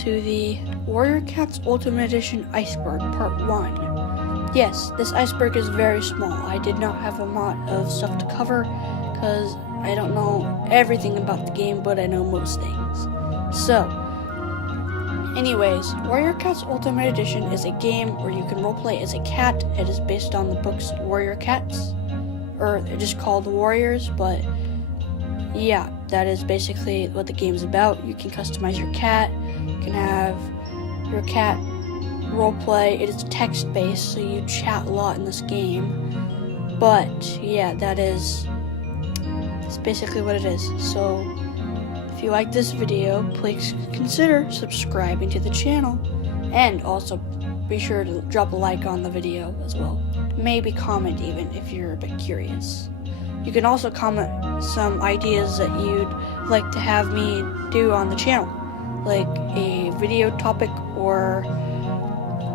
to the Warrior Cats Ultimate Edition Iceberg Part 1. Yes, this iceberg is very small. I did not have a lot of stuff to cover because I don't know everything about the game, but I know most things. So, anyways, Warrior Cats Ultimate Edition is a game where you can roleplay as a cat. It is based on the books Warrior Cats, or they're just called Warriors, but yeah, that is basically what the game's about. You can customize your cat. You can have your cat roleplay. It is text-based, so you chat a lot in this game. But yeah, that's basically what it is. So if you like this video, please consider subscribing to the channel, and also be sure to drop a like on the video as well. Maybe comment even if you're a bit curious. You can also comment some ideas that you'd like to have me do on the channel, like a video topic, or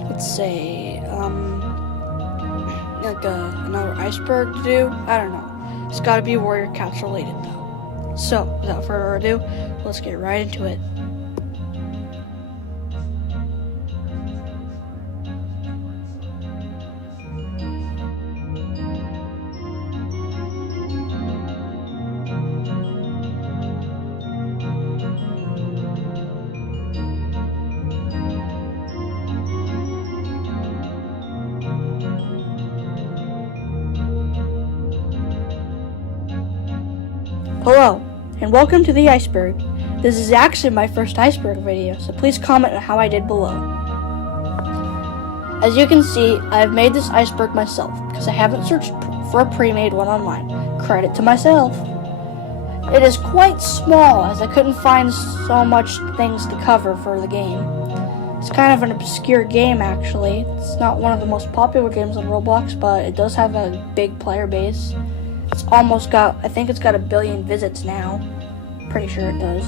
let's say another iceberg to do. I don't know. It's got to be Warrior Cats related though. So without further ado, let's get right into it. Hello, and welcome to the Iceberg. This is actually my first Iceberg video, so please comment on how I did below. As you can see, I have made this iceberg myself, because I haven't searched for a pre-made one online. Credit to myself. It is quite small, as I couldn't find so much things to cover for the game. It's kind of an obscure game, actually. It's not one of the most popular games on Roblox, but it does have a big player base. I think it's got 1 billion visits now. Pretty sure it does.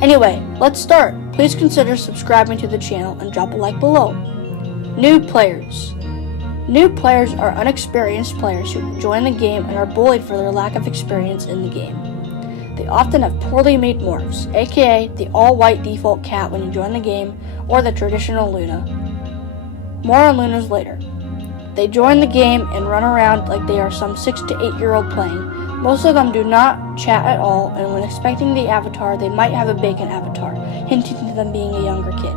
Anyway, let's start. Please consider subscribing to the channel and drop a like below. New players. New players are unexperienced players who join the game and are bullied for their lack of experience in the game. They often have poorly made morphs, aka the all-white default cat when you join the game, or the traditional Luna. More on Lunas later. They join the game and run around like they are some 6 to 8 year old playing. Most of them do not chat at all, and when expecting the avatar, they might have a bacon avatar, hinting to them being a younger kid.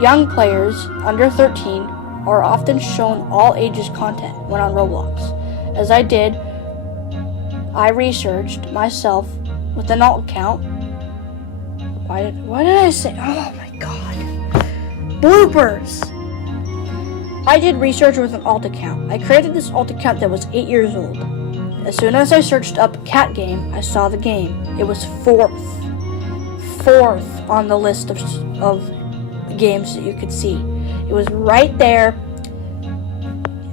Young players, under 13, are often shown all ages content when on Roblox. As I did, I researched myself with an alt account. Why did I say, oh my god. Bloopers! I did research with an alt account. I created this alt account that was 8 years old. As soon as I searched up cat game, I saw the game. It was fourth on the list of games that you could see. It was right there.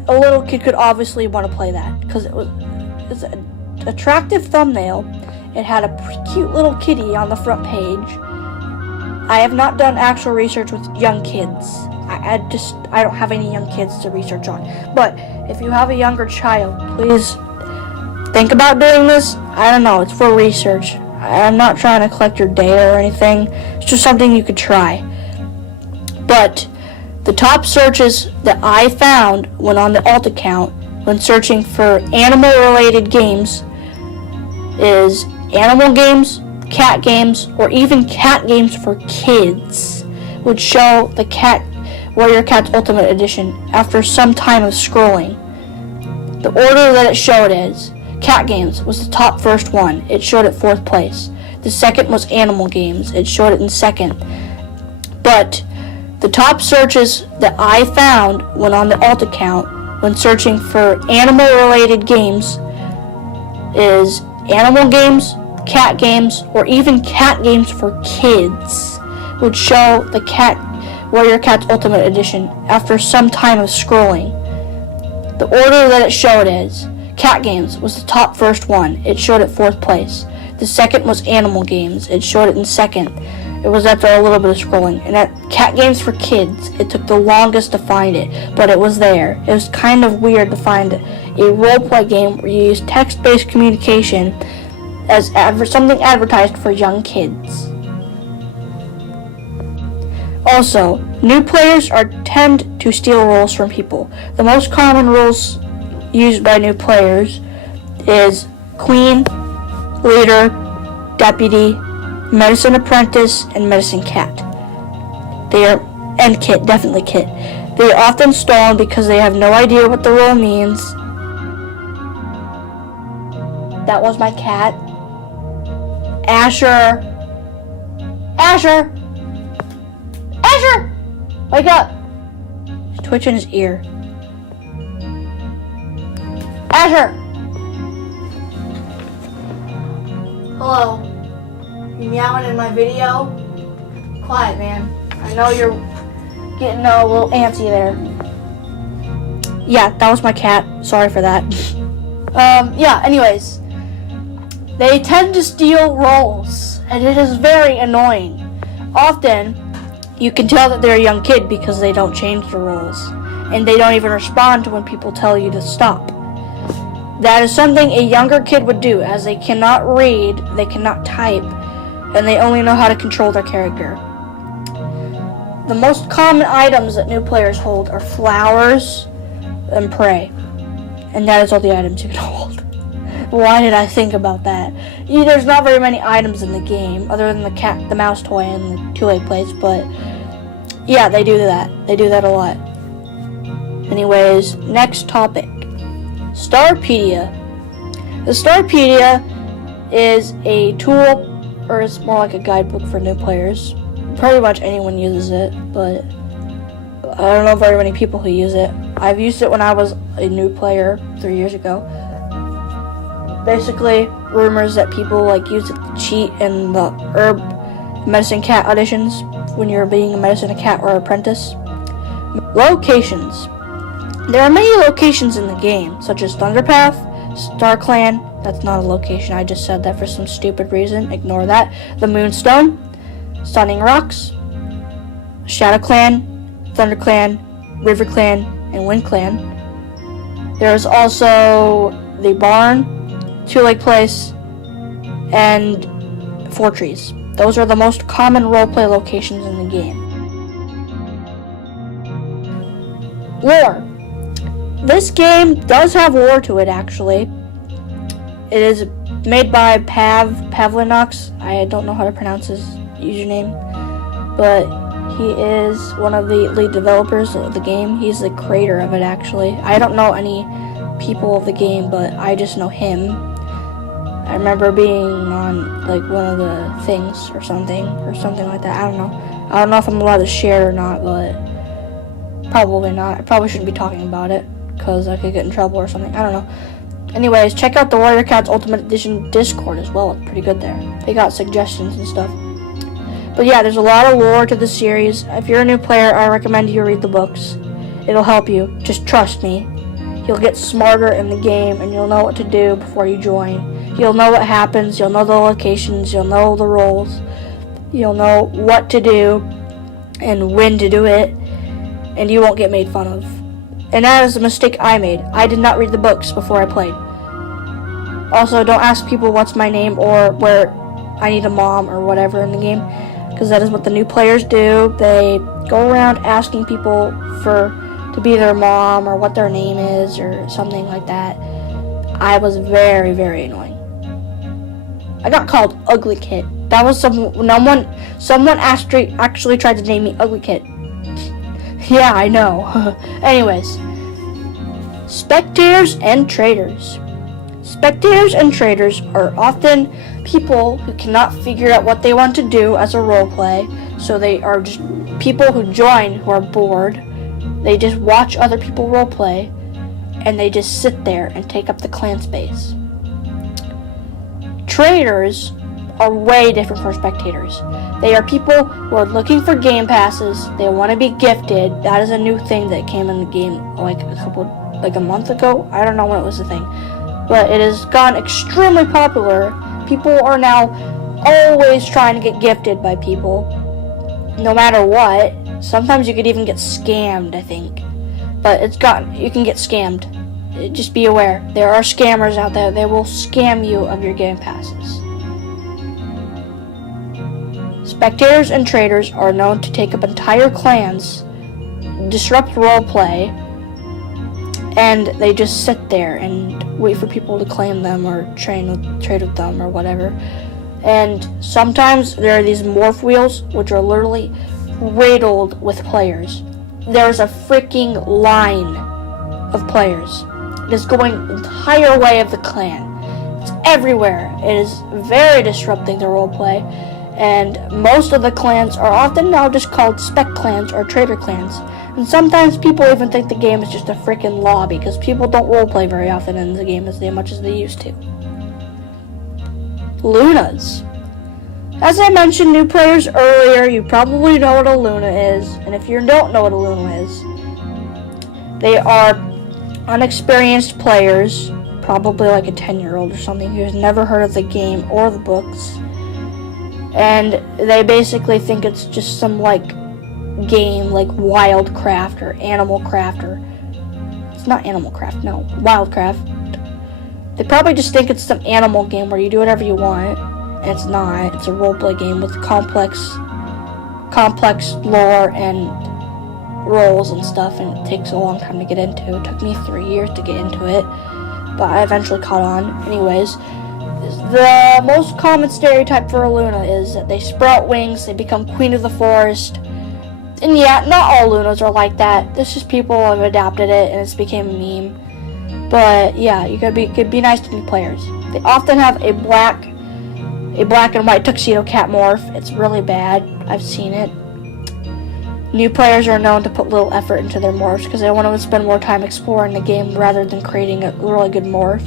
A little kid could obviously want to play that because it's an attractive thumbnail. It had a cute little kitty on the front page. I have not done actual research with young kids. I don't have any young kids to research on. But if you have a younger child, please think about doing this. I don't know, it's for research. I'm not trying to collect your data or anything. It's just something you could try. But the top searches that I found when on the alt account, when searching for animal-related games, is animal games, cat games, or even cat games for kids, would show the Warrior Cats Ultimate Edition after some time of scrolling. The order that it showed is cat games was the top first one. It showed it 4th place. The second was animal games. It showed it in 2nd. But the top searches that I found when on the alt account when searching for animal-related games is animal games, cat games, or even cat games for kids, would show the Warrior Cats Ultimate Edition after some time of scrolling. The order that it showed is cat games was the top first one. It showed it 4th place. The second was animal games. It showed it in 2nd. It was after a little bit of scrolling. And at cat games for kids, it took the longest to find it, but it was there. It was kind of weird to find a roleplay game where you use text-based communication as something advertised for young kids. Also, new players tend to steal roles from people. The most common roles used by new players is Queen, Leader, Deputy, Medicine Apprentice, and Medicine Cat. And Kit, definitely Kit. They are often stolen because they have no idea what the role means. That was my cat. Asher! Asher! Asher! Wake up! He's twitching his ear. Asher! Hello. You meowing in my video? Quiet, man. I know you're getting a little antsy there. Yeah, that was my cat. Sorry for that. Anyways. They tend to steal roles, and it is very annoying. Often, you can tell that they're a young kid because they don't change the roles, and they don't even respond to when people tell you to stop. That is something a younger kid would do, as they cannot read, they cannot type, and they only know how to control their character. The most common items that new players hold are flowers and prey, and that is all the items you can hold. Why did I think about that? There's not very many items in the game, other than the mouse toy and the two-leg plates, but yeah, they do that. They do that a lot. Anyways, next topic. Starpedia. The Starpedia is a tool, or it's more like a guidebook for new players. Pretty much anyone uses it, but I don't know very many people who use it. I've used it when I was a new player 3 years ago. Basically, rumors that people use it to cheat in the medicine cat auditions when you're being a medicine cat or apprentice. Locations. There are many locations in the game, such as Thunderpath, Star Clan. That's not a location. I just said that for some stupid reason. Ignore that. The Moonstone, Stunning Rocks, Shadow Clan, Thunder Clan, River Clan, and Wind Clan. There's also the Barn, Two-Leg Place, and Four Trees. Those are the most common roleplay locations in the game. Lore. This game does have lore to it, actually. It is made by Pavlinox. I don't know how to pronounce his username, but he is one of the lead developers of the game. He's the creator of it, actually. I don't know any people of the game, but I just know him. I remember being on one of the things or something like that. I don't know if I'm allowed to share it or not, but probably not. I probably shouldn't be talking about it because I could get in trouble or something. I don't know. Anyways, check out the Warrior Cats Ultimate Edition Discord as well. It's pretty good there. They got suggestions and stuff. But yeah, there's a lot of lore to the series. If you're a new player, I recommend you read the books. It'll help you. Just trust me. You'll get smarter in the game and you'll know what to do before you join. You'll know what happens, you'll know the locations, you'll know the roles, you'll know what to do and when to do it, and you won't get made fun of. And that is a mistake I made. I did not read the books before I played. Also, don't ask people what's my name or where I need a mom or whatever in the game, because that is what the new players do. They go around asking people to be their mom or what their name is or something like that. I was very, very annoying. I got called Ugly Kid. That was someone actually tried to name me Ugly Kid. Yeah, I know. Anyways, spectators and traders. Spectators and traders are often people who cannot figure out what they want to do as a roleplay, so they are just people who join who are bored. They just watch other people roleplay, and they just sit there and take up the clan space. Traders are way different from spectators. They are people who are looking for game passes. They want to be gifted. That is a new thing that came in the game a month ago. I don't know when it was a thing, but it has gone extremely popular. People are now always trying to get gifted by people, no matter what. Sometimes you could even get scammed, I think. But you can get scammed. just be aware. There are scammers out there. They will scam you of your game passes. Spectators and traders are known to take up entire clans, disrupt roleplay, and they just sit there and wait for people to claim them or trade with them or whatever. And sometimes there are these morph wheels, which are literally riddled with players. There's a freaking line of players. It is going the entire way of the clan. It's everywhere. It is very disrupting the roleplay, and most of the clans are often now just called spec clans or trader clans. And sometimes people even think the game is just a freaking lobby because people don't roleplay very often in the game as much as they used to. Lunas. As I mentioned new players earlier, you probably know what a Luna is, and if you don't know what a Luna is, they are unexperienced players, probably like a 10-year-old or something who's never heard of the game or the books, and they basically think it's just some game like Wildcraft or Animal Craft, or it's not Animal Craft, no, Wildcraft. They probably just think it's some animal game where you do whatever you want, and it's not. It's a roleplay game with complex lore and roles and stuff, and it takes a long time to get into. It took me 3 years to get into it, but I eventually caught on. Anyways, the most common stereotype for a Luna is that they sprout wings, they become queen of the forest. And yeah, not all Lunas are like that. This is people have adapted it and it's became a meme. But yeah, you could be nice to new players. They often have a black and white tuxedo cat morph. It's really bad. I've seen it. New players are known to put little effort into their morphs because they want to spend more time exploring the game rather than creating a really good morph.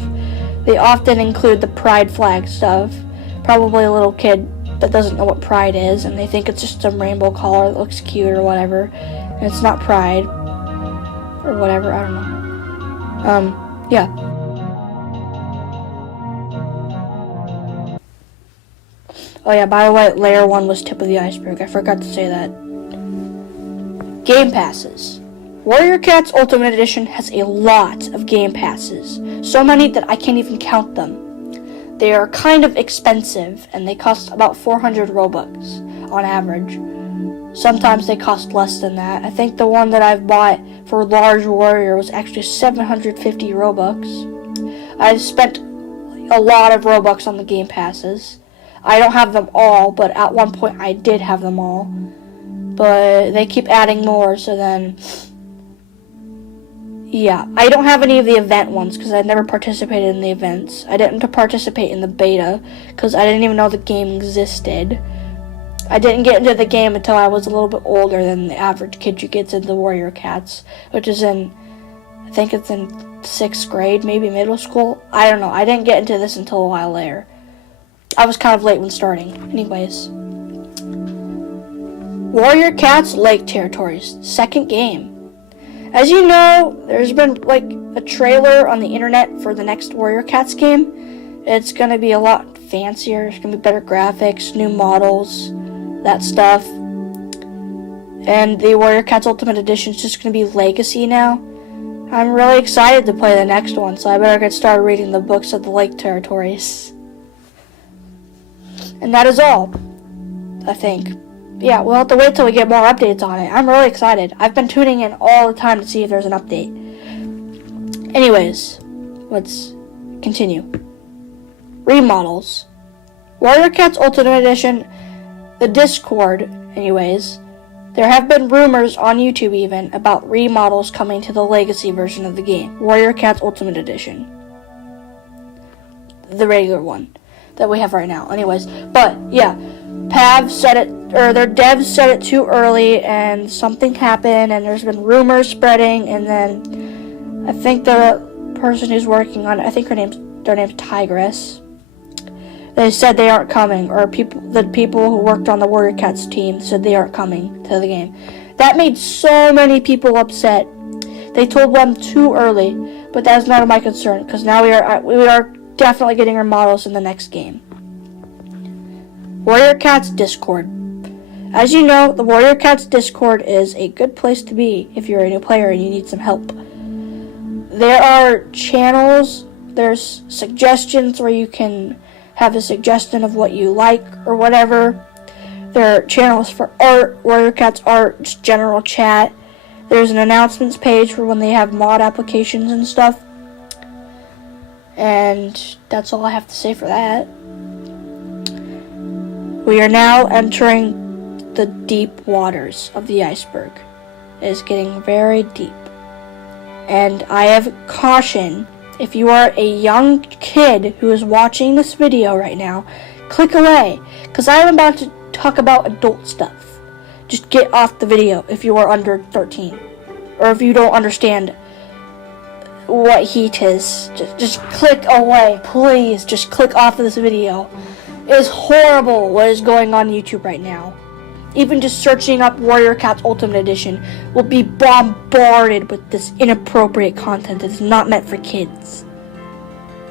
They often include the pride flag stuff. Probably a little kid that doesn't know what pride is, and they think it's just some rainbow collar that looks cute or whatever, and it's not pride or whatever. I don't know. Yeah. Oh yeah, by the way, layer 1 was tip of the iceberg. I forgot to say that. Game passes. Warrior Cats Ultimate Edition has a lot of game passes. So many that I can't even count them. They are kind of expensive, and they cost about 400 Robux on average. Sometimes they cost less than that. I think the one that I've bought for Large Warrior was actually 750 Robux. I've spent a lot of Robux on the game passes. I don't have them all, but at one point I did have them all. But they keep adding more, so then... Yeah, I don't have any of the event ones because I never participated in the events. I didn't participate in the beta because I didn't even know the game existed. I didn't get into the game until I was a little bit older than the average kid who gets into Warrior Cats, which is I think it's in 6th grade, maybe middle school. I don't know. I didn't get into this until a while later. I was kind of late when starting. Anyways. Warrior Cats Lake Territories, second game. As you know, there's been a trailer on the internet for the next Warrior Cats game. It's going to be a lot fancier. It's going to be better graphics, new models, that stuff. And the Warrior Cats Ultimate Edition is just going to be Legacy now. I'm really excited to play the next one, so I better get started reading the books of the Lake Territories. And that is all, I think. Yeah, we'll have to wait till we get more updates on it. I'm really excited. I've been tuning in all the time to see if there's an update. Anyways, let's continue. Remodels. Warrior Cats Ultimate Edition, the Discord, anyways. There have been rumors on YouTube even about remodels coming to the Legacy version of the game. Warrior Cats Ultimate Edition. The regular one that we have right now. Anyways, but yeah. Pav said it, or their devs said it too early, and something happened, and there's been rumors spreading, and then I think the person who's working on it, I think their name's Tigress. They said they aren't coming, or the people who worked on the Warrior Cats team said they aren't coming to the game. That made so many people upset. They told them too early, but that's not my concern, because now we are definitely getting our models in the next game. Warrior Cats Discord. As you know, the Warrior Cats Discord is a good place to be if you're a new player and you need some help. there are channels, there's suggestions where you can have a suggestion of what you like or whatever. There are channels for art, Warrior Cats art, just general chat. There's an announcements page for when they have mod applications and stuff. And that's all I have to say for that. We are now entering the deep waters of the iceberg. It is getting very deep. And I have caution, if you are a young kid who is watching this video right now, click away, because I am about to talk about adult stuff. Just get off the video if you are under 13, or if you don't understand what heat is. Just click away, please. Just click off of this video. It is horrible what is going on YouTube right now. Even just searching up Warrior Cats Ultimate Edition will be bombarded with this inappropriate content that is not meant for kids.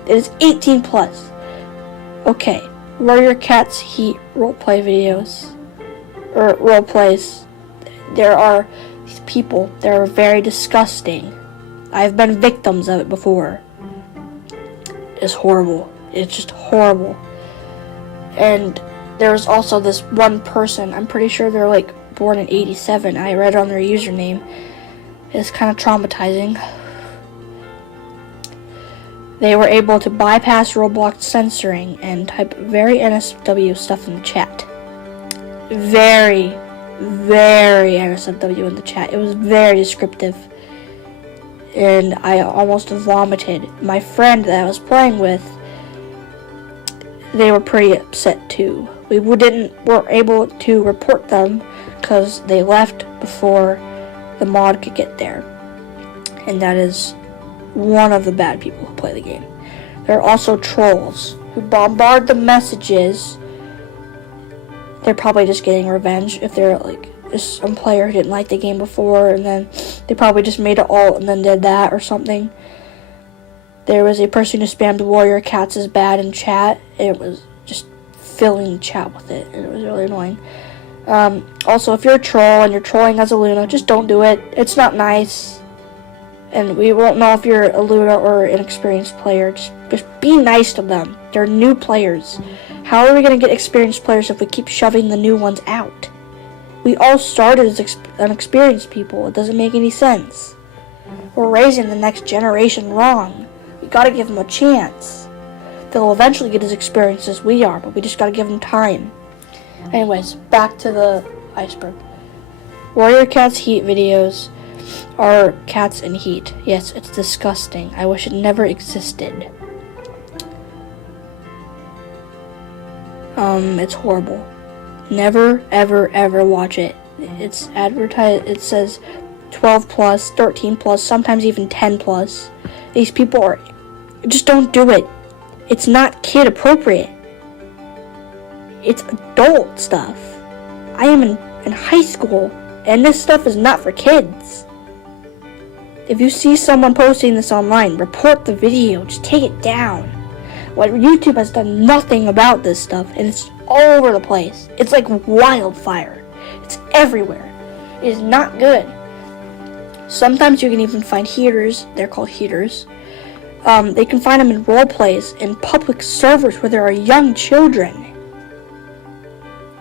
It is 18 plus. Okay, Warrior Cats Heat roleplay videos, or roleplays. There are these people that are very disgusting. I've been victims of it before. It's horrible. It's just horrible. And there's also this one person, I'm pretty sure they're like born in 87. I read on their username. It's kind of traumatizing. They were able to bypass Roblox censoring and type very NSFW stuff in the chat. Very, very NSFW in the chat. It was very descriptive. And I almost vomited. My friend that I was playing with, they were pretty upset too. We weren't able to report them because they left before the mod could get there. And that is one of the bad people who play the game. There are also trolls who bombard the messages. They're probably just getting revenge if they're like some player who didn't like the game before, and then they probably just made an alt and then did that or something. There was a person who spammed Warrior Cats is bad in chat, and it was just filling the chat with it, and it was really annoying. Also, if you're a troll and you're trolling as a Luna, just don't do it. It's not nice, and we won't know if you're a Luna or an experienced player. Just be nice to them. They're new players. How are we going to get experienced players if we keep shoving the new ones out? We all started as unexperienced people. It doesn't make any sense. We're raising the next generation wrong. We gotta give them a chance. They'll eventually get as experienced as we are, but we just gotta give them time. Anyways, back to the iceberg. Warrior Cats Heat videos are cats in heat. Yes, it's disgusting. I wish it never existed. It's horrible. Never, ever, ever watch it. It's advertised. It says 12 plus, 13 plus, sometimes even 10 plus. These people are... Just don't do it. It's not kid appropriate. It's adult stuff. I am in high school, and this stuff is not for kids. If you see someone posting this online, report the video. Just take it down. Well, YouTube has done nothing about this stuff, and it's all over the place. It's like wildfire. It's everywhere. It is not good. Sometimes you can even find heaters. They're called heaters. They can find them in role plays in public servers where there are young children.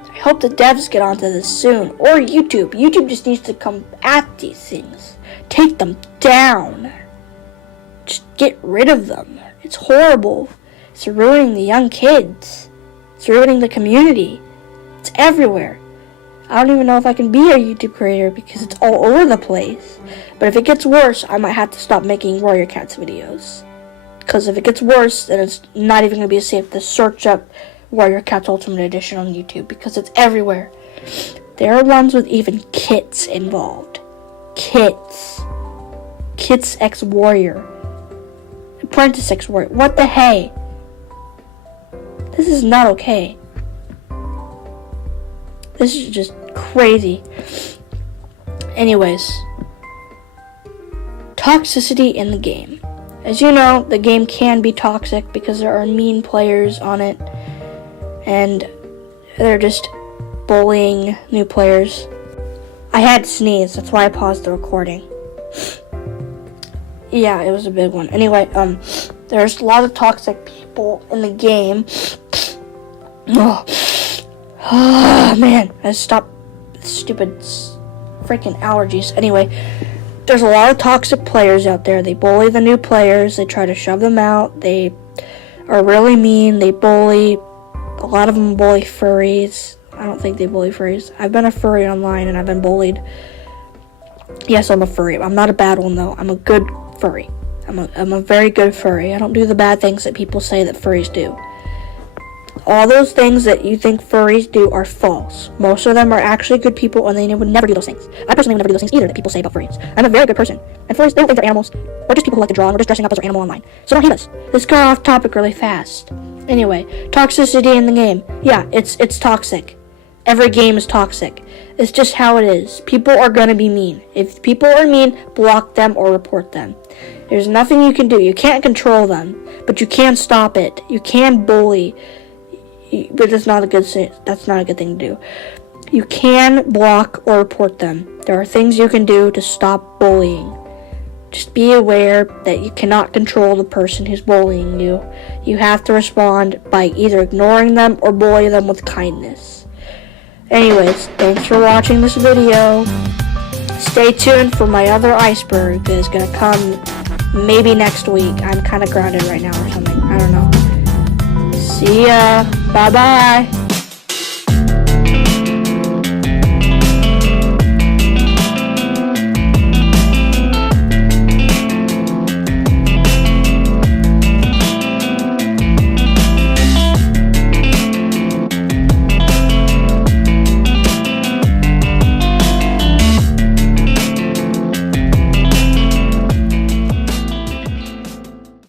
I hope the devs get onto this soon. Or YouTube. YouTube just needs to come at these things. Take them down. Just get rid of them. It's horrible. It's ruining the young kids. It's ruining the community. It's everywhere. I don't even know if I can be a YouTube creator because it's all over the place. But if it gets worse, I might have to stop making Warrior Cats videos. Because if it gets worse, then it's not even going to be safe to search up Warrior Cats Ultimate Edition on YouTube because it's everywhere. There are ones with even kits involved. Kits. Kits X Warrior. Apprentice X Warrior. What the hey? This is not okay. This is just crazy. Anyways. Toxicity in the game. As you know, the game can be toxic because there are mean players on it. And they're just bullying new players. I had to sneeze, that's why I paused the recording. Yeah, it was a big one. Anyway, there's a lot of toxic people in the game. Oh man, I stopped stupid freaking allergies. Anyway, there's a lot of toxic players out there. They bully the new players. They try to shove them out. They are really mean. They bully. A lot of them bully furries. I don't think they bully furries. I've been a furry online and I've been bullied. Yes, I'm a furry. I'm not a bad one though. I'm a good furry. I'm a very good furry. I don't do the bad things that people say that furries do. All those things that you think furries do are false. Most of them are actually good people, and they would never do those things. I personally would never do those things either that people say about furries. I'm a very good person. And furries, they don't think they're animals. We're just people who like to draw, and we're just dressing up as our animal online. So don't hate us. Let's go off topic really fast. Anyway, toxicity in the game. Yeah, it's toxic. Every game is toxic. It's just how it is. People are gonna be mean. If people are mean, block them or report them. There's nothing you can do. You can't control them, but you can stop it. You can bully. But that's not a good thing to do. You can block or report them. There are things you can do to stop bullying. Just be aware that you cannot control the person who's bullying you. You have to respond by either ignoring them or bully them with kindness. Anyways, thanks for watching this video. Stay tuned for my other Iceberg that is going to come maybe next week. I'm kind of grounded right now or something. I don't know. See ya. Bye-bye.